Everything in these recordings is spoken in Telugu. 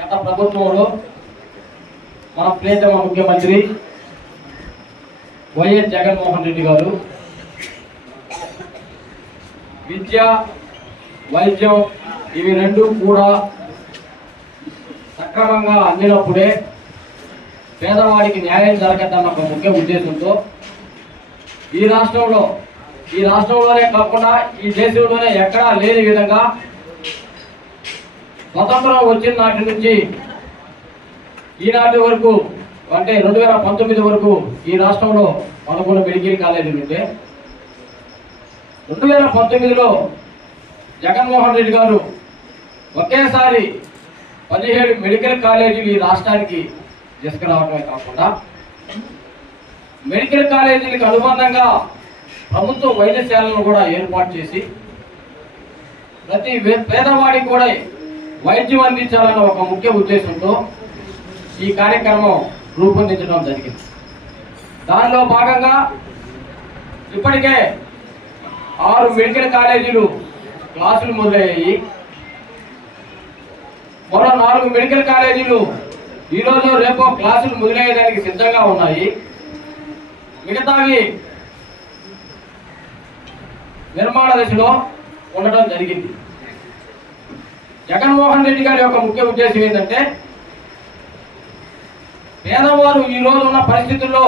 గత ప్రభుత్వంలో మన ప్రియతమ ముఖ్యమంత్రి వైఎస్ జగన్మోహన్ రెడ్డి గారు విద్య వైద్యం ఇవి రెండు కూడా సక్రమంగా అందినప్పుడే పేదవాడికి న్యాయం జరగద్దన్న ఒక ముఖ్య ఉద్దేశంతో ఈ రాష్ట్రంలో ఈ రాష్ట్రంలోనే కాకుండా ఈ దేశంలోనే ఎక్కడా లేని విధంగా స్వతంత్రం వచ్చిన నాటి నుంచి ఈనాటి వరకు అంటే రెండు వేల పంతొమ్మిది వరకు ఈ రాష్ట్రంలో పదకొండు మెడికల్ కాలేజీలు ఉంటే రెండు వేల పంతొమ్మిదిలో జగన్మోహన్ రెడ్డి గారు ఒకేసారి పదిహేడు మెడికల్ కాలేజీలు ఈ రాష్ట్రానికి తీసుకురావడమే కాకుండా మెడికల్ కాలేజీలకు అనుబంధంగా ప్రభుత్వ వైద్యశాలను కూడా ఏర్పాటు చేసి ప్రతి పేదవాడికి కూడా వైద్యం అందించాలన్న ఒక ముఖ్య ఉద్దేశంతో ఈ కార్యక్రమం రూపొందించడం జరిగింది. దానిలో భాగంగా ఇప్పటికే ఆరు మెడికల్ కాలేజీలు క్లాసులు మొదలయ్యాయి. మరో నాలుగు మెడికల్ కాలేజీలు ఈరోజు రేపు క్లాసులు మొదలయ్యేదానికి సిద్ధంగా ఉన్నాయి. మిగతావి నిర్మాణ దశలో ఉండటం జరిగింది. జగన్మోహన్ రెడ్డి గారి యొక్క ముఖ్య ఉద్దేశం ఏంటంటే పేదవారు ఈ ఉన్న పరిస్థితుల్లో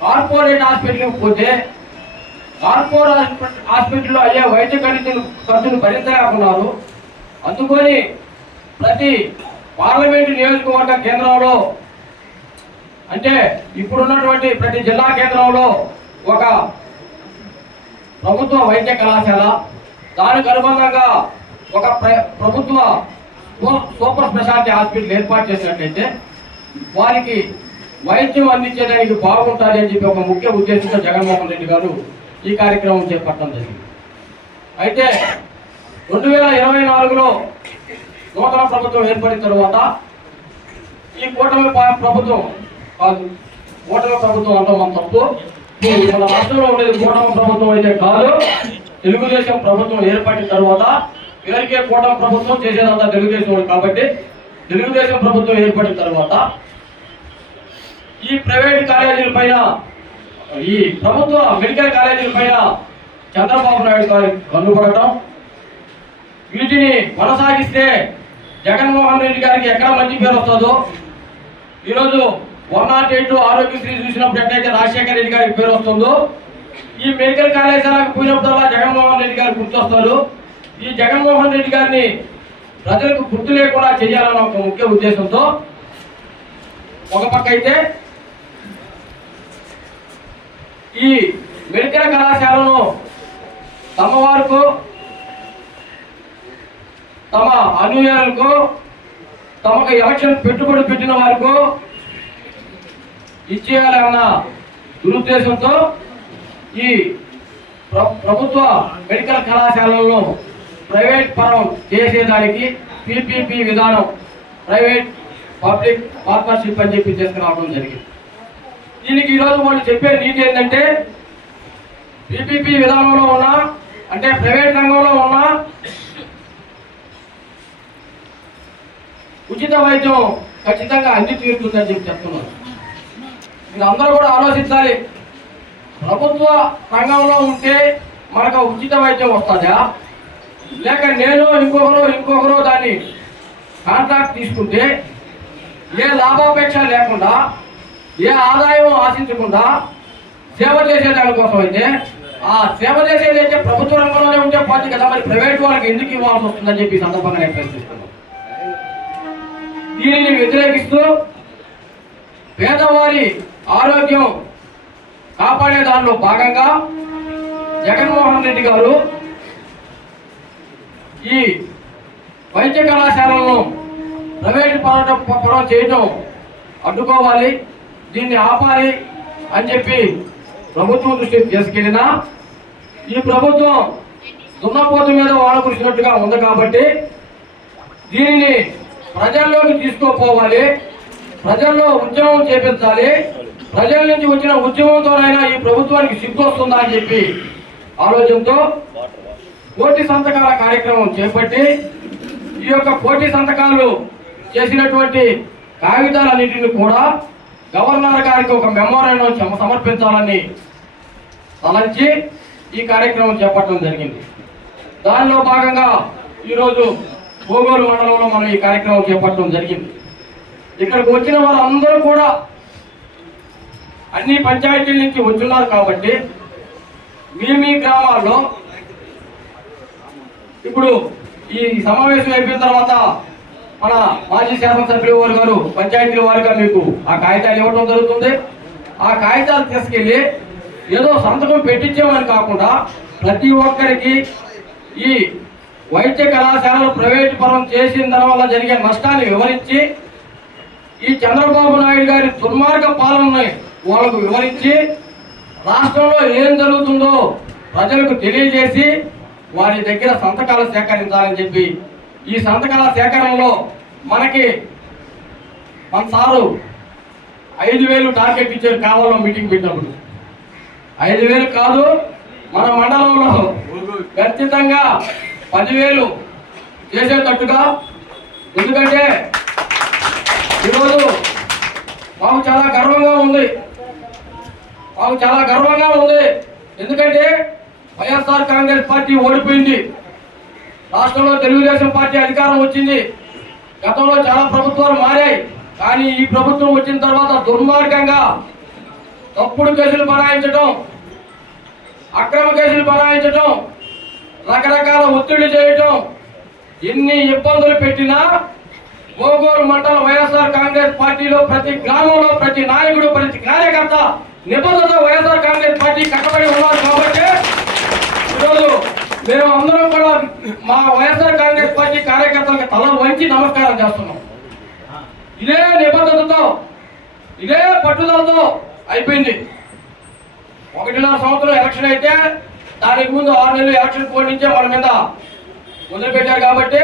కార్పొరేట్ హాస్పిటల్కి పోతే కార్పొరేట్ హాస్పిటల్లో అయ్యే వైద్య ఖర్చులు ఖర్చులు భరించలేకున్నారు అందుకొని ప్రతి పార్లమెంటు నియోజకవర్గ కేంద్రంలో అంటే ఇప్పుడున్నటువంటి ప్రతి జిల్లా కేంద్రంలో ఒక ప్రభుత్వ వైద్య కళాశాల దానికి అనుబంధంగా ఒక ప్ర- ప్రభుత్వ సూపర్ స్పెషాలిటీ హాస్పిటల్ ఏర్పాటు చేసినట్లయితే వారికి వైద్యం అందించేదానికి బాగుంటుంది అని చెప్పి ఒక ముఖ్య ఉద్దేశంతో జగన్మోహన్ రెడ్డి గారు ఈ కార్యక్రమం చేపట్టడం జరిగింది. అయితే రెండు వేల ఇరవై నాలుగులో నూతన ప్రభుత్వం ఏర్పడిన తర్వాత ఈ కూటమి ప్రభుత్వం కాదు కూటమి ప్రభుత్వం అంటే మన తప్పు. మన రాష్ట్రంలో ఉండేది కూటమి ప్రభుత్వం అయితే కాదు. తెలుగుదేశం ప్రభుత్వం ఏర్పడిన తర్వాత ఎవరికే కూటమి ప్రభుత్వం చేసేదంతా తెలుగుదేశం వాడు కాబట్టి తెలుగుదేశం ప్రభుత్వం ఏర్పడిన తర్వాత ఈ ప్రైవేట్ కాలేజీల పైన ఈ ప్రభుత్వ మెడికల్ కాలేజీల పైన చంద్రబాబు నాయుడు గారి కన్నుపడటం వీటిని కొనసాగిస్తే జగన్మోహన్ రెడ్డి గారికి ఎక్కడ మంచి పేరు వస్తుందో ఈరోజు వన్ నాట్ ఎయిట్ ఆరోగ్యశ్రీ చూసినప్పుడు ఎట్లయితే రాజశేఖర రెడ్డి గారికి పేరు వస్తుందో ఈ మెడికల్ కళాశాలకు పోయినప్పుడల్లా జగన్మోహన్ రెడ్డి గారు గుర్తొస్తారు. ఈ జగన్మోహన్ రెడ్డి గారిని ప్రజలకు గుర్తు లేకుండా చేయాలన్న ఒక ముఖ్య ఉద్దేశంతో ఒక పక్క అయితే ఈ మెడికల్ కళాశాలను తమ వారికి తమ అనుయాయులకు తమకు ఎలక్షన్ పెట్టుబడి పెట్టిన వారికి ఇచ్చేయాలన్న దురుద్దేశంతో ఈ ప్ర- ప్రభుత్వ మెడికల్ కళాశాలలను ప్రైవేట్ పరం చేసేదానికి పిపిపి విధానం ప్రైవేట్ పబ్లిక్ పార్ట్నర్షిప్ అని చెప్పి తీసుకురావడం జరిగింది. దీనికి ఈరోజు వాళ్ళు చెప్పే నీతి ఏంటంటే పిపిపి విధానంలో ఉన్న అంటే ప్రైవేట్ రంగంలో ఉన్న ఉచిత వైద్యం ఖచ్చితంగా అంది తీరుతుందని చెప్పి చెప్తున్నారు. మీరు అందరూ కూడా ఆలోచించాలి. ప్రభుత్వ రంగంలో ఉంటే మనకు ఉచిత వైద్యం వస్తుందా? లేక నేను ఇంకొకరు ఇంకొకరు దాన్ని కాంట్రాక్ట్ తీసుకుంటే ఏ లాభాపేక్ష లేకుండా ఏ ఆదాయం ఆశించకుండా సేవ చేసే దానికోసం అయితే ఆ సేవ చేసేది అయితే ప్రభుత్వ రంగంలోనే ఉంటే పోతే కదా మరి ప్రైవేట్ వాళ్ళకి ఎందుకు ఇవ్వాల్సి వస్తుందని చెప్పి సందర్భంగా నేను ప్రశ్నిస్తున్నాను. దీనిని వ్యతిరేకిస్తూ పేదవారి ఆరోగ్యం కాపాడే దానిలో భాగంగా జగన్మోహన్ రెడ్డి గారు ఈ వైద్య కళాశాలను ప్రైవేట్ పడటం చేయటం చేయడం అడ్డుకోవాలి దీన్ని ఆపాలి అని చెప్పి ప్రభుత్వం దృష్టికి తీసుకెళ్ళినా ఈ ప్రభుత్వం దున్నపోతు మీద వాడకూర్చినట్టుగా ఉంది కాబట్టి దీనిని ప్రజల్లోకి తీసుకోపోవాలి ప్రజల్లో ఉద్యమం చేపించాలి ప్రజల నుంచి వచ్చిన ఉద్యమంతోనైనా ఈ ప్రభుత్వానికి సిగ్గు వస్తుందా అని చెప్పి ఆలోచనతో పోటీ సంతకాల కార్యక్రమం చేపట్టి ఈ యొక్క పోటీ సంతకాలు చేసినటువంటి కాగితాలన్నింటిని కూడా గవర్నర్ గారికి ఒక మెమోరాండం సమర్పించాలని తలంచి ఈ కార్యక్రమం చేపట్టడం జరిగింది. దానిలో భాగంగా ఈరోజు భూగోళ మండలంలో మనం ఈ కార్యక్రమం చేపట్టడం జరిగింది. ఇక్కడికి వచ్చిన వారందరూ కూడా అన్ని పంచాయతీల నుంచి వచ్చున్నారు కాబట్టి మీ మీ గ్రామాల్లో ఇప్పుడు ఈ సమావేశం అయిపోయిన తర్వాత మన మాజీ శాసనసభ్యులు వారు గారు పంచాయతీల వారిగా మీకు ఆ కాగితాలు ఇవ్వడం జరుగుతుంది. ఆ కాగితాలు తీసుకెళ్ళి ఏదో సంతకం పెట్టించామని కాకుండా ప్రతి ఒక్కరికి ఈ వైద్య కళాశాలలు ప్రైవేటు పరం చేసిన దానివల్ల జరిగే నష్టాన్ని వివరించి ఈ చంద్రబాబు నాయుడు గారి దుర్మార్గ పాలనని వాళ్ళకు వివరించి రాష్ట్రంలో ఏం జరుగుతుందో ప్రజలకు తెలియజేసి వారి దగ్గర సంతకాలు సేకరించాలని చెప్పి ఈ సంతకాల సేకరణలో మనకి మన సారు ఐదు వేలు టార్గెట్ ఇచ్చారు కావాలో మీటింగ్ పెట్టినప్పుడు. ఐదు వేలు కాదు మన మండలంలో ఖచ్చితంగా పదివేలు చేసేటట్టుగా ఎందుకంటే ఈరోజు మాకు చాలా గర్వంగా ఉంది. మాకు చాలా గర్వంగా ఉంది. ఎందుకంటే వైఎస్ఆర్ కాంగ్రెస్ పార్టీ ఓడిపోయింది. రాష్ట్రంలో తెలుగుదేశం పార్టీ అధికారం వచ్చింది. గతంలో చాలా ప్రభుత్వాలు మారాయి. కానీ ఈ ప్రభుత్వం వచ్చిన తర్వాత దుర్మార్గంగా తప్పుడు కేసులు బనాయించడం అక్రమ కేసులు బనాయించడం రకరకాల ఒత్తిడి చేయటం ఎన్ని ఇబ్బందులు పెట్టినా గోగోలు మండల వైఎస్ఆర్ కాంగ్రెస్ పార్టీలో ప్రతి గ్రామంలో ప్రతి నాయకుడు ప్రతి కార్యకర్త నిబంధనతో వైఎస్ఆర్ కాంగ్రెస్ పార్టీ కట్టబడి ఉన్నారు కాబట్టి మేము అందరం కూడా మా వైఎస్ఆర్ కాంగ్రెస్ పార్టీ కార్యకర్తలకు తల వంచి నమస్కారం చేస్తున్నాం. ఇదే నిబద్ధతతో ఇదే పట్టుదలతో అయిపోయింది. ఒకటిన్నర సంవత్సరం ఎలక్షన్ అయితే దానికి ముందు ఆరు నెలలు ఎలక్షన్ కోడ్ నుంచే మన మీద మొదలుపెట్టారు కాబట్టి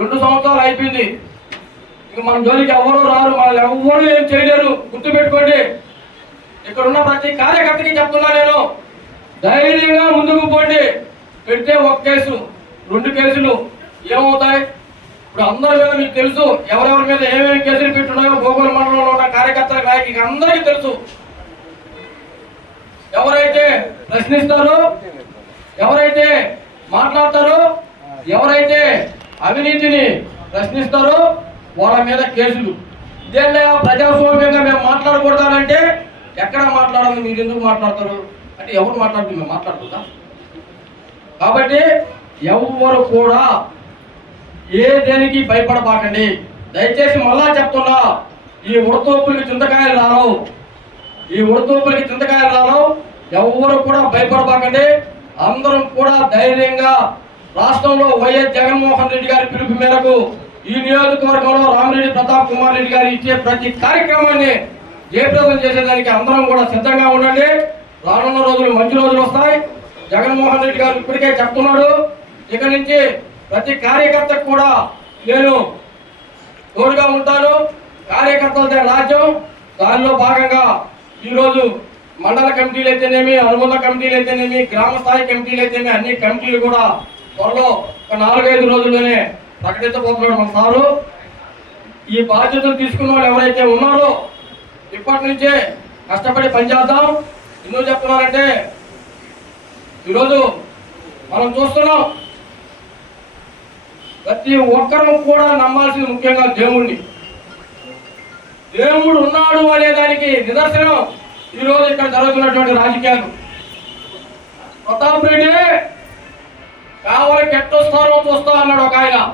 రెండు సంవత్సరాలు అయిపోయింది. ఇక మన జోలికి ఎవరు రారు మనల్ని ఎవరు ఏం చేయలేరు. గుర్తుపెట్టుకోండి. ఇక్కడ ఉన్న ప్రతి కార్యకర్తకి చెప్తున్నా నేను ధైర్యంగా ముందుకు పోండి. పెడితే ఒక కేసు రెండు కేసులు ఏమవుతాయి? ఇప్పుడు అందరి మీద మీకు తెలుసు ఎవరెవరి మీద ఏమేమి కేసులు పెట్టున్నాయో గోకుల మండలంలో ఉన్న కార్యకర్తల నాయకులకి అందరికీ తెలుసు. ఎవరైతే ప్రశ్నిస్తారో ఎవరైతే మాట్లాడతారో ఎవరైతే అవినీతిని ప్రశ్నిస్తారో వాళ్ళ మీద కేసులు. ఇదేంటే ప్రజాస్వామ్యంగా మేము మాట్లాడకూడదానంటే ఎక్కడ మాట్లాడాలి మీరు ఎందుకు మాట్లాడతారు? అంటే ఎవరు మాట్లాడుతుంది? మేము మాట్లాడుతుందా కాబట్టి ఎవరు కూడా ఏ దేనికి భయపడబాకండి. దయచేసి మళ్ళా చెప్తున్నా ఈ ఉడతోపులకి చింతకాయలు రావు. ఈ ఉడతోపులకి చింతకాయలు రావు. ఎవరు కూడా భయపడబాకండి. అందరం కూడా ధైర్యంగా రాష్ట్రంలో వైఎస్ జగన్మోహన్ రెడ్డి గారి పిలుపు మేరకు ఈ నియోజకవర్గంలో రామిరెడ్డి ప్రతాప్ కుమార్ రెడ్డి గారు ఇచ్చే ప్రతి కార్యక్రమాన్ని జయప్రదం చేసేదానికి అందరం కూడా సిద్ధంగా ఉండండి. రానున్న రోజులు మంచి రోజులు వస్తాయి. జగన్మోహన్ రెడ్డి గారు ఇప్పటికే చెప్తున్నాడు. ఇక నుంచి ప్రతి కార్యకర్తకు కూడా నేను తోడుగా ఉంటాను. కార్యకర్తలదే రాజ్యం దానిలో భాగంగా ఈరోజు మండల కమిటీలు అయితేనేమి అనుబంధ కమిటీలు అయితేనేమి గ్రామ స్థాయి కమిటీలు అయితేనేమి అన్ని కమిటీలు కూడా త్వరలో ఒక నాలుగైదు రోజుల్లోనే ప్రకటించబోతున్నాడు మన సారు. ఈ బాధ్యతలు తీసుకున్న వాళ్ళు ఎవరైతే ఉన్నారో ఇప్పటి నుంచే కష్టపడి పనిచేద్దాం. ఎందుకు చెప్తున్నారంటే ఈరోజు మనం చూస్తున్నాం ప్రతి ఒక్కరూ కూడా నమ్మాల్సింది ముఖ్యంగా దేవుణ్ణి. దేవుడు ఉన్నాడు అనే దానికి నిదర్శనం ఈరోజు ఇక్కడ జరుగుతున్నటువంటి రాజకీయాలు. ప్రతాప్ రెడ్డి కావాలి కెట్టొస్తారో చూస్తా అన్నాడు ఒక ఆయన.